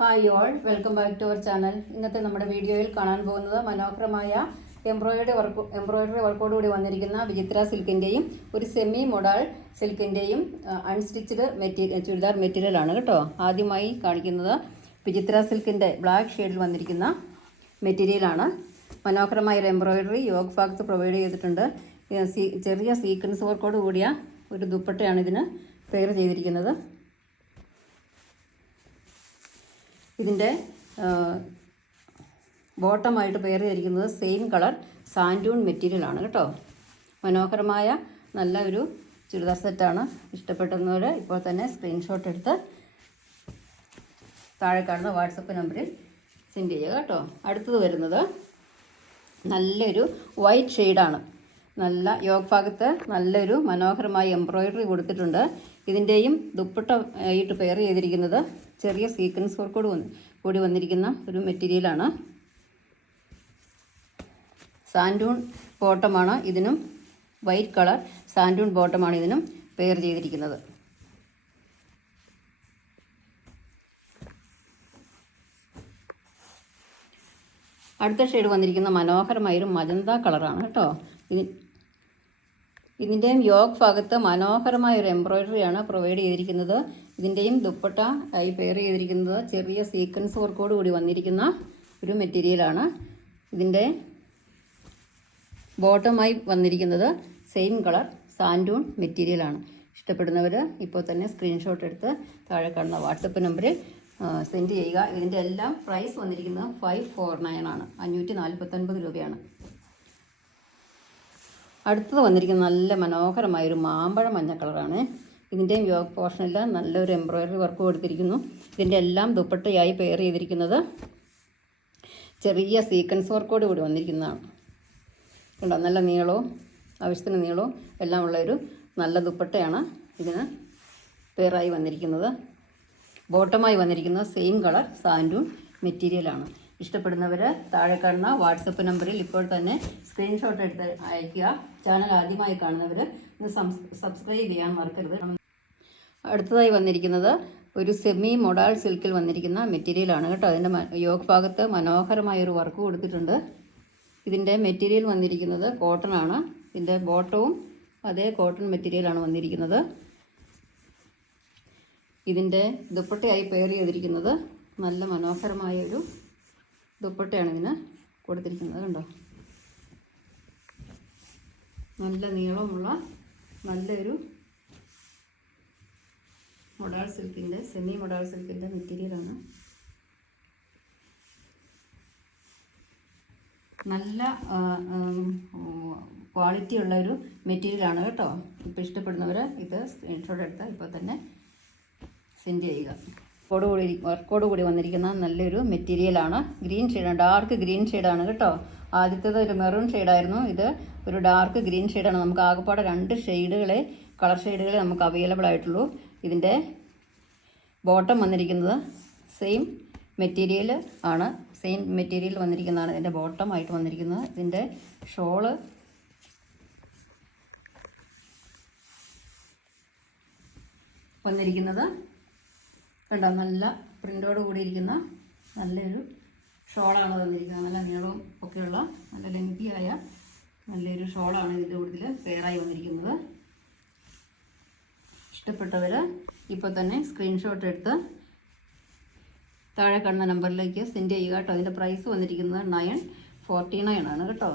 Hi all, welcome back to our channel. ഇന്നത്തെ നമ്മുടെ വീഡിയോയിൽ കാണാൻ പോകുന്നത് മനോഹരമായ എംബ്രോയിഡറി വർക്കോടുകൂടി വന്നിരിക്കുന്ന വിചിത്ര സിൽക്കിൻ്റെയും ഒരു സെമി മൊഡാൾ സിൽക്കിൻ്റെയും അൺസ്റ്റിച്ച്ഡ് ചുരിദാർ മെറ്റീരിയലാണ് കേട്ടോ. ആദ്യമായി കാണിക്കുന്നത് വിചിത്ര സിൽക്കിൻ്റെ ബ്ലാക്ക് ഷെയ്ഡിൽ വന്നിരിക്കുന്ന മെറ്റീരിയലാണ്. മനോഹരമായ ഒരു എംബ്രോയിഡറി യോഗ് ഭാഗത്ത് പ്രൊവൈഡ് ചെയ്തിട്ടുണ്ട്. ചെറിയ സീക്വൻസ് വർക്കോട് കൂടിയ ഒരു ദുപ്പട്ടയാണ് ഇതിന് പെയർ ചെയ്തിരിക്കുന്നത്. ഇതിൻ്റെ ബോട്ടമായിട്ട് പെയർ ചെയ്തിരിക്കുന്നത് സെയിം കളർ സാൻഡൂൺ മെറ്റീരിയലാണ് കേട്ടോ. മനോഹരമായ നല്ല ഒരു ചുരിദാർ സെറ്റാണ്. ഇഷ്ടപ്പെടുന്നവർ ഇപ്പോൾ തന്നെ സ്ക്രീൻഷോട്ട് എടുത്ത് താഴെ കാണുന്ന വാട്സപ്പ് നമ്പറിൽ സെൻഡ് ചെയ്യുക കേട്ടോ. അടുത്തത് വരുന്നത് നല്ലൊരു വൈറ്റ് ഷെയ്ഡാണ്. നല്ല യോഗ് ഭാഗത്ത് നല്ലൊരു മനോഹരമായ എംബ്രോയിഡറി കൊടുത്തിട്ടുണ്ട്. ഇതിൻ്റെയും ദുപ്പട്ട ആയിട്ട് പെയർ ചെയ്തിരിക്കുന്നത് ചെറിയ സീക്വൻസ് വർക്കോട് കൂടി വന്നിരിക്കുന്ന ഒരു മെറ്റീരിയലാണ്. സാൻഡൂൺ ബോട്ടമാണ് ഇതിനും, വൈറ്റ് കളർ സാൻഡൂൺ ബോട്ടമാണ് ഇതിനും പെയർ ചെയ്തിരിക്കുന്നത്. അടുത്ത ഷെയ്ഡ് വന്നിരിക്കുന്ന മനോഹരമായൊരു മജന്ത കളറാണ് കേട്ടോ. ഇതിൻ്റെയും യോഗ് ഭാഗത്ത് മനോഹരമായൊരു എംബ്രോയിഡറിയാണ് പ്രൊവൈഡ് ചെയ്തിരിക്കുന്നത്. ഇതിൻ്റെയും ദുപ്പട്ട ആയി പെയർ ചെയ്തിരിക്കുന്നത് ചെറിയ സീക്വൻസ് വർക്കോട് കൂടി വന്നിരിക്കുന്ന ഒരു മെറ്റീരിയലാണ്. ഇതിൻ്റെ ബോട്ടമായി വന്നിരിക്കുന്നത് സെയിം കളർ സാൻഡൂൺ മെറ്റീരിയലാണ്. ഇഷ്ടപ്പെടുന്നവർ ഇപ്പോൾ തന്നെ സ്ക്രീൻഷോട്ട് എടുത്ത് താഴെ കാണുന്ന വാട്സപ്പ് നമ്പറിൽ സെൻഡ് ചെയ്യുക. ഇതിൻ്റെ എല്ലാം പ്രൈസ് വന്നിരിക്കുന്നത് 549 ആണ്, 549 രൂപയാണ്. അടുത്തത് വന്നിരിക്കുന്ന നല്ല മനോഹരമായൊരു മാമ്പഴ മഞ്ഞ കളറാണ്. ഇതിൻ്റെയും യോഗ് പോർഷനിൽ നല്ലൊരു എംബ്രോയിഡറി വർക്ക് കൊടുത്തിരിക്കുന്നു. ഇതിൻ്റെ എല്ലാം ദുപ്പട്ടയായി പെയർ ചെയ്തിരിക്കുന്നത് ചെറിയ സീക്വൻസ് വർക്കോട് കൂടി വന്നിരിക്കുന്നതാണ്. കണ്ടോ, നല്ല നീളവും ആവശ്യത്തിന് നീളവും എല്ലാം ഉള്ളൊരു നല്ല ദുപ്പട്ടയാണ് ഇതിന് പെയറായി വന്നിരിക്കുന്നത്. ബോട്ടമായി വന്നിരിക്കുന്നത് സെയിം കളർ സാൻഡൂൺ മെറ്റീരിയലാണ്. ഇഷ്ടപ്പെടുന്നവർ താഴെ കാണുന്ന വാട്സപ്പ് നമ്പറിൽ ഇപ്പോൾ തന്നെ സ്ക്രീൻഷോട്ട് എടുത്ത് അയയ്ക്കുക. ചാനൽ ആദ്യമായി കാണുന്നവർ ഇന്ന് സബ്സ്ക്രൈബ് ചെയ്യാൻ മറക്കരുത്. അടുത്തതായി വന്നിരിക്കുന്നത് ഒരു സെമി മൊഡാൾ സിൽക്കിൽ വന്നിരിക്കുന്ന മെറ്റീരിയലാണ് കേട്ടോ. അതിൻ്റെ യോഗ് ഭാഗത്ത് മനോഹരമായൊരു വർക്ക് കൊടുത്തിട്ടുണ്ട്. ഇതിൻ്റെ മെറ്റീരിയൽ വന്നിരിക്കുന്നത് കോട്ടൺ ആണ്. ഇതിൻ്റെ ബോട്ടവും അതേ കോട്ടൺ മെറ്റീരിയലാണ് വന്നിരിക്കുന്നത്. ഇതിൻ്റെ ദുപ്പട്ടയായി പെയർ ചെയ്തിരിക്കുന്നത് നല്ല മനോഹരമായൊരു ദുപ്പട്ടയാണ് ഇതിന് കൊടുത്തിരിക്കുന്നത്. കണ്ടോ, നല്ല നീളമുള്ള നല്ലൊരു മൊഡാൾ സിൽക്കിൻ്റെ സെമി മൊഡാൾ സിൽക്കിൻ്റെ മെറ്റീരിയലാണ്. നല്ല ക്വാളിറ്റി ഉള്ള ഒരു മെറ്റീരിയലാണ് കേട്ടോ. ഇപ്പോൾ ഇഷ്ടപ്പെടുന്നവർ ഇത് സ്ക്രീൻഷോട്ട് എടുത്താൽ ഇപ്പോൾ തന്നെ സെൻഡ് ചെയ്യുക. വർക്കോട് കൂടി വന്നിരിക്കുന്ന നല്ലൊരു മെറ്റീരിയലാണ്. ഗ്രീൻ ഷെയ്ഡാണ്, ഡാർക്ക് ഗ്രീൻ ഷെയ്ഡാണ് കേട്ടോ. ആദ്യത്തേത് ഒരു മെറൂൺ ഷെയ്ഡായിരുന്നു, ഇത് ഒരു ഡാർക്ക് ഗ്രീൻ ഷെയ്ഡാണ്. നമുക്ക് ആകെപ്പാടെ 2 കളർ ഷെയ്ഡുകളെ നമുക്ക് അവൈലബിൾ ആയിട്ടുള്ളൂ. ഇതിൻ്റെ ബോട്ടം വന്നിരിക്കുന്നത് സെയിം മെറ്റീരിയൽ ആണ്. സെയിം മെറ്റീരിയൽ വന്നിരിക്കുന്നതാണ് ഇതിൻ്റെ ബോട്ടം ആയിട്ട് വന്നിരിക്കുന്നത്. ഇതിൻ്റെ ഷോള് വന്നിരിക്കുന്നത് കണ്ടോ, നല്ല പ്രിൻ്റോട് കൂടിയിരിക്കുന്ന നല്ലൊരു ഷോളാണ് വന്നിരിക്കുന്നത്. നല്ല നീളവും ഒക്കെയുള്ള നല്ല ലെങ്തിയായ നല്ലൊരു ഷോളാണ് ഇതിൻ്റെ കൂടുതൽ പെയറായി വന്നിരിക്കുന്നത്. ഇഷ്ടപ്പെട്ടവർ ഇപ്പോൾ തന്നെ സ്ക്രീൻഷോട്ട് എടുത്ത് താഴെ കാണുന്ന നമ്പറിലേക്ക് സെൻഡ് ചെയ്യുക കേട്ടോ. അതിൻ്റെ പ്രൈസ് വന്നിരിക്കുന്നത് 949 ആണ് കേട്ടോ.